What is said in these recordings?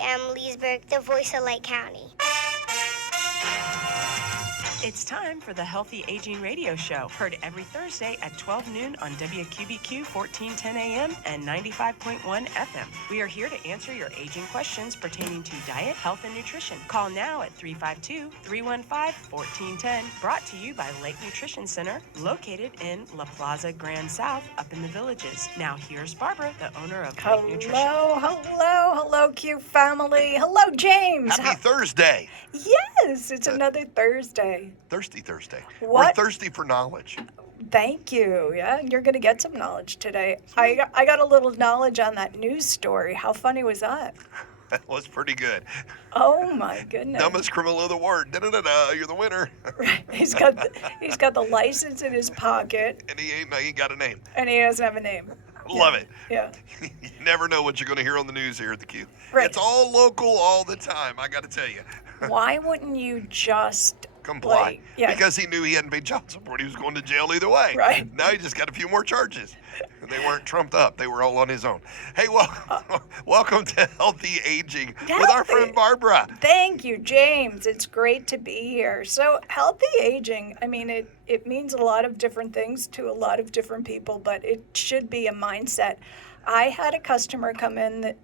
M. Leesburg, the voice of Lake County. It's time for the Healthy Aging Radio Show, heard every Thursday at 12 noon on WQBQ 1410 AM and 95.1 FM. We are here to answer your aging questions pertaining to diet, health, and nutrition. Call now at 352-315-1410. Brought to you by Lake Nutrition Center, located in La Plaza Grand South, up in the Villages. Now here's Barbara, the owner of Lake Nutrition. Hello, Q family. Hello, James. Happy Thursday. Yes, it's another Thursday. Thirsty Thursday. What? We're thirsty for knowledge. Thank you. Yeah, you're going to get some knowledge today. I got a little knowledge on that news story. How funny was that? That was pretty good. Oh my goodness. Dumbest criminal of the world. Da-da-da-da, you're the winner. Right. He's got the license in his pocket. And he ain't got a name. And he doesn't have a name. Love it. Yeah. You never know what you're going to hear on the news here at the Q. Right. It's all local all the time, I got to tell you. Why wouldn't you just comply? Yeah. Because he knew he hadn't paid child support. He was going to jail either way. Right. Now he just got a few more charges. And they weren't trumped up. They were all on his own. Hey, welcome to Healthy Aging with our friend Barbara. Thank you, James. It's great to be here. So healthy aging, I mean, it means a lot of different things to a lot of different people, but it should be a mindset. I had a customer come in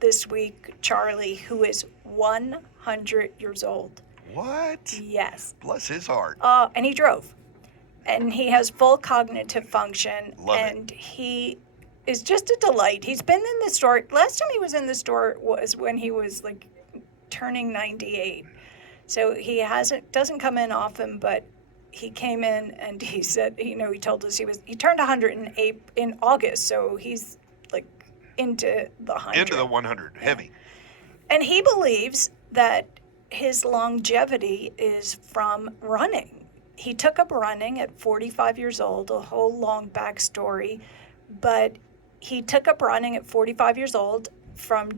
this week, Charlie, who is 100 years old. What? Yes. Bless his heart. And he drove. And he has full cognitive function. Love and he is just a delight. He's been in the store. Last time he was in the store was when he was like turning 98. So he doesn't come in often, but he came in and he said, he told us he turned 108 in August. So he's like into the 100. Into the 100. Yeah. Heavy. And he believes that his longevity is from running. He took up running at 45 years old, a whole long backstory, but he took up running at 45 years old from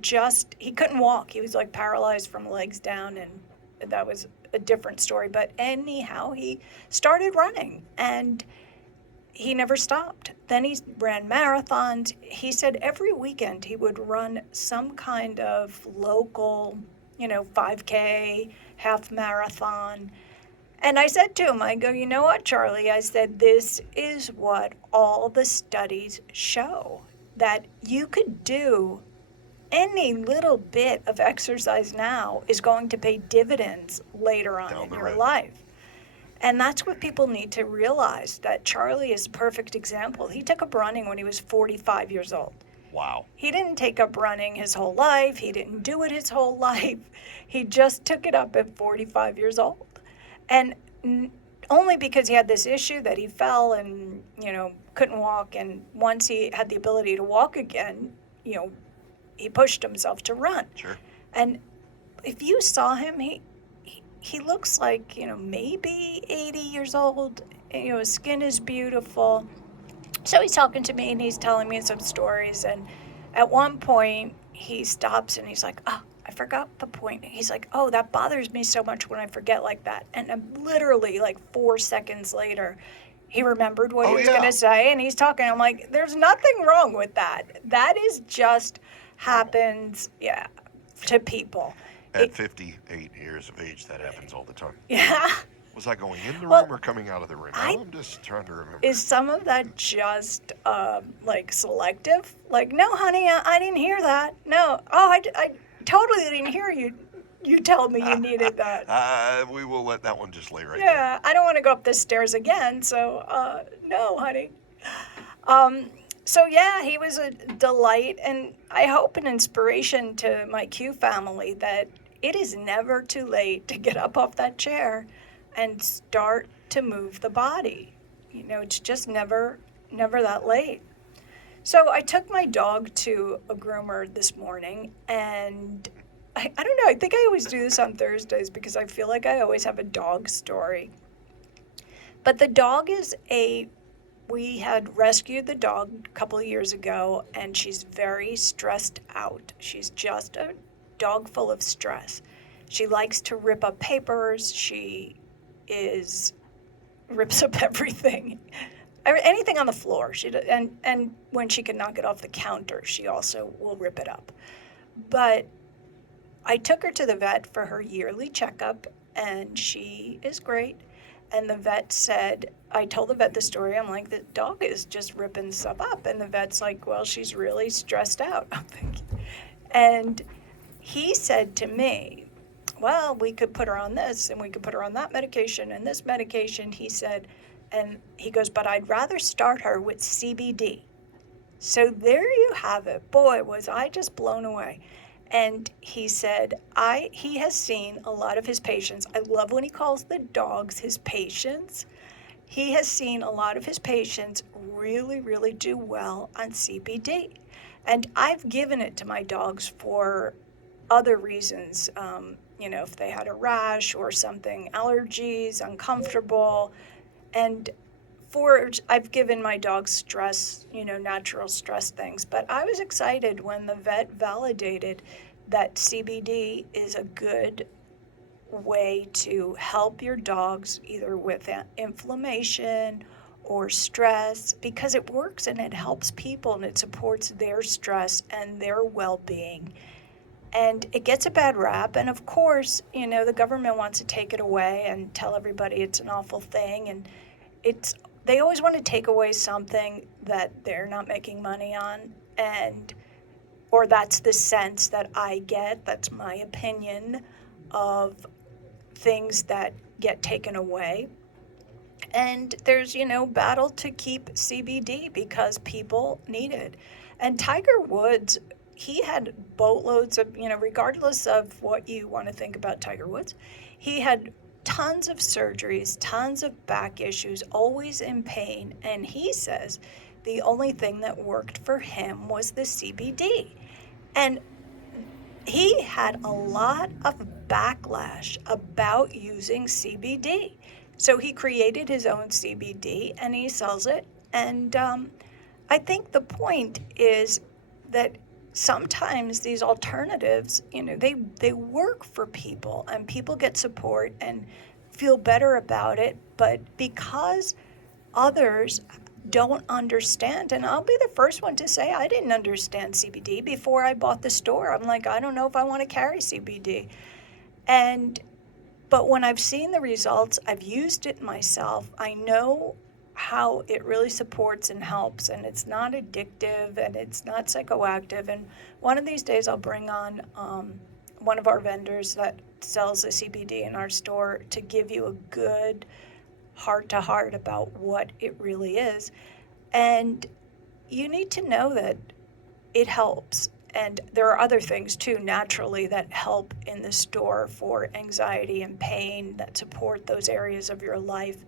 he couldn't walk. He was like paralyzed from legs down, and that was a different story. But anyhow, he started running, and he never stopped. Then he ran marathons. He said every weekend he would run some kind of local, 5K, half marathon. And I said to him, I go, you know what, Charlie? I said, this is what all the studies show, that you could do any little bit of exercise now is going to pay dividends later on in your life. And that's what people need to realize, that Charlie is a perfect example. He took up running when he was 45 years old. Wow. He didn't take up running his whole life. He didn't do it his whole life. He just took it up at 45 years old. And only because he had this issue that he fell and, couldn't walk. And once he had the ability to walk again, he pushed himself to run. Sure. And if you saw him, he looks like, maybe 80 years old. His skin is beautiful. So he's talking to me and he's telling me some stories. And at one point he stops and he's like, oh, I forgot the point. He's like, oh, that bothers me so much when I forget like that. And literally like 4 seconds later, he remembered what he was going to say. And he's talking. I'm like, there's nothing wrong with that. That is just happens, to people. At 58 years of age, that happens all the time. Yeah. Was I going in the room or coming out of the room? I'm just trying to remember. Is some of that just selective? Like, no, honey, I didn't hear that. No. Oh, I totally didn't hear you. You told me you needed that. We will let that one just lay right there. Yeah, I don't want to go up the stairs again, so no, honey. So yeah, he was a delight, and I hope an inspiration to my Q family that it is never too late to get up off that chair and start to move the body. It's just never that late. So I took my dog to a groomer this morning, and I don't know, I think I always do this on Thursdays because I feel like I always have a dog story. But the dog we had rescued the dog a couple of years ago, and she's very stressed out. She's just a dog full of stress. She likes to rip up papers. She rips up everything. Anything on the floor. And when she can knock it off the counter, she also will rip it up. But I took her to the vet for her yearly checkup, and she is great. And the vet said, I told the vet the story. I'm like, the dog is just ripping stuff up. And the vet's like, well, she's really stressed out. I'm thinking. And he said to me, well, we could put her on this and we could put her on that medication and this medication, he said. And he goes, but I'd rather start her with CBD. So there you have it. Boy, was I just blown away. And he said, he has seen a lot of his patients. I love when he calls the dogs his patients. He has seen a lot of his patients really, really do well on CBD. And I've given it to my dogs for other reasons. If they had a rash or something, allergies, uncomfortable. And I've given my dogs stress, natural stress things. But I was excited when the vet validated that CBD is a good way to help your dogs either with inflammation or stress, because it works and it helps people and it supports their stress and their well-being. And it gets a bad rap, and of course, the government wants to take it away and tell everybody it's an awful thing, and they always want to take away something that they're not making money on, or that's the sense that I get. That's my opinion of things that get taken away. And there's, battle to keep CBD because people need it. And Tiger Woods, he had boatloads of, regardless of what you want to think about Tiger Woods, he had tons of surgeries, tons of back issues, always in pain. And he says the only thing that worked for him was the CBD. And he had a lot of backlash about using CBD. So he created his own CBD and he sells it. And I think the point is that sometimes these alternatives, they work for people and people get support and feel better about it. But because others don't understand, and I'll be the first one to say I didn't understand CBD before I bought the store. I'm like, I don't know if I want to carry CBD. But when I've seen the results, I've used it myself, I know how it really supports and helps, and it's not addictive and it's not psychoactive. And one of these days I'll bring on one of our vendors that sells the CBD in our store to give you a good heart-to-heart about what it really is. And you need to know that it helps. And there are other things too, naturally, that help in the store for anxiety and pain that support those areas of your life.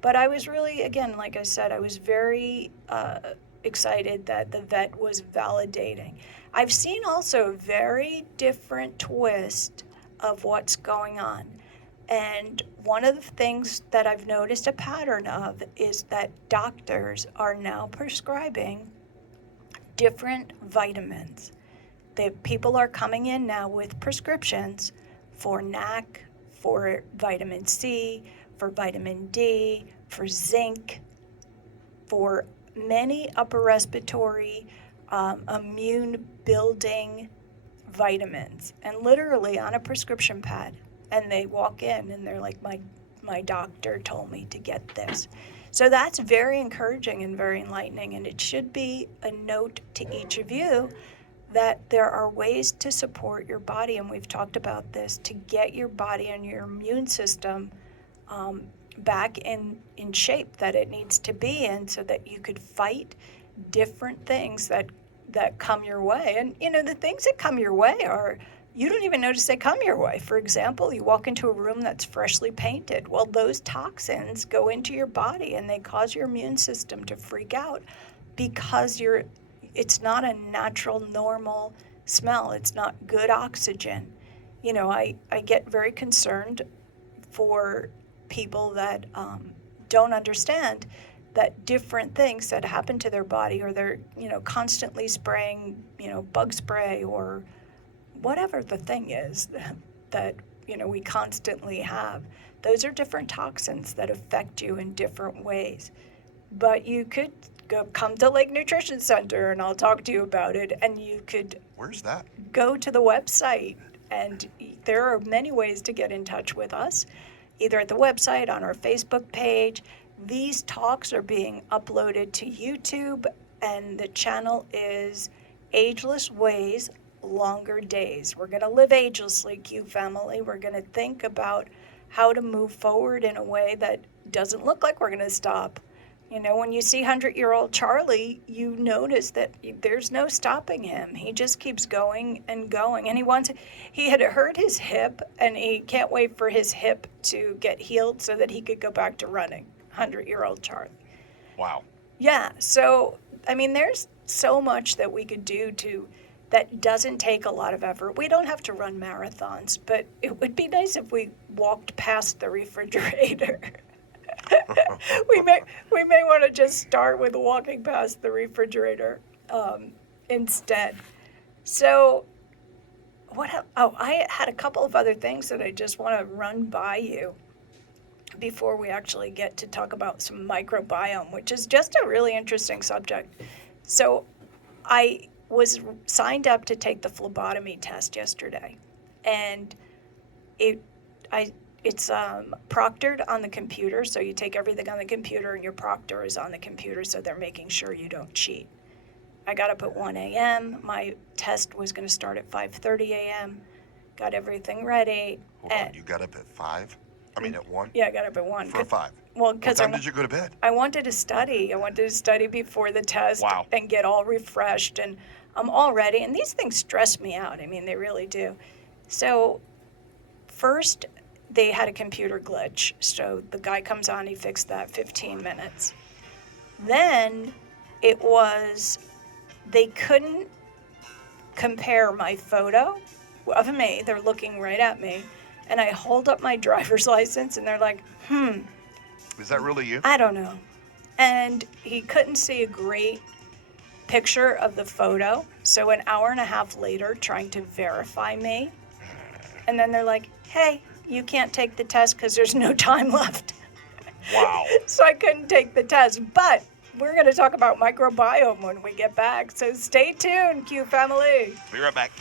But I was really, again, like I said, I was very excited that the vet was validating. I've seen also a very different twist of what's going on. And one of the things that I've noticed a pattern of is that doctors are now prescribing different vitamins. People are coming in now with prescriptions for NAC, for vitamin C, for vitamin D, for zinc, for many upper respiratory, immune building vitamins, and literally on a prescription pad. And they walk in and they're like, my doctor told me to get this. So that's very encouraging and very enlightening. And it should be a note to each of you that there are ways to support your body. And we've talked about this, to get your body and your immune system back in shape that it needs to be in, so that you could fight different things that come your way. And, the things that come your way are, you don't even notice they come your way. For example, you walk into a room that's freshly painted. Well, those toxins go into your body and they cause your immune system to freak out because it's not a natural, normal smell. It's not good oxygen. I get very concerned for people that don't understand that different things that happen to their body, or they're, constantly spraying, bug spray or whatever the thing is that we constantly have. Those are different toxins that affect you in different ways. But you could come to Lake Nutrition Center and I'll talk to you about it. And you could Where's that? go to the website And there are many ways to get in touch with us, either at the website, on our Facebook page. These talks are being uploaded to YouTube, and the channel is Ageless Ways, Longer Days. We're going to live agelessly, Q family. We're going to think about how to move forward in a way that doesn't look like we're going to stop. You know, when you see 100-year-old Charlie, you notice that there's no stopping him. He just keeps going and going. And he had hurt his hip, and he can't wait for his hip to get healed so that he could go back to running. 100-year-old Charlie. Wow. Yeah. So, I mean, there's so much that we could do that doesn't take a lot of effort. We don't have to run marathons, but it would be nice if we walked past the refrigerator. we may want to just start with walking past the refrigerator instead. So, I had a couple of other things that I just want to run by you before we actually get to talk about some microbiome, which is just a really interesting subject. So, I was signed up to take the phlebotomy test yesterday, and it's proctored on the computer, so you take everything on the computer and your proctor is on the computer, so they're making sure you don't cheat. I got up at 1 a.m. My test was going to start at 5:30 a.m. Got everything ready. Hold on, you got up at 5? I mean at 1? Yeah, I got up at 1. For a 5? Well, What because time did you go to bed? I wanted to study. I wanted to study before the test. Wow. And get all refreshed, and I'm all ready. And these things stress me out. I mean, they really do. So first, they had a computer glitch. So the guy comes on, he fixed that, 15 minutes. Then they couldn't compare my photo of me. They're looking right at me. And I hold up my driver's license, and they're like, Is that really you? I don't know. And he couldn't see a great picture of the photo. So an hour and a half later, trying to verify me. And then they're like, hey, you can't take the test because there's no time left. Wow. So I couldn't take the test. But we're going to talk about microbiome when we get back. So stay tuned, Q family. Be right back.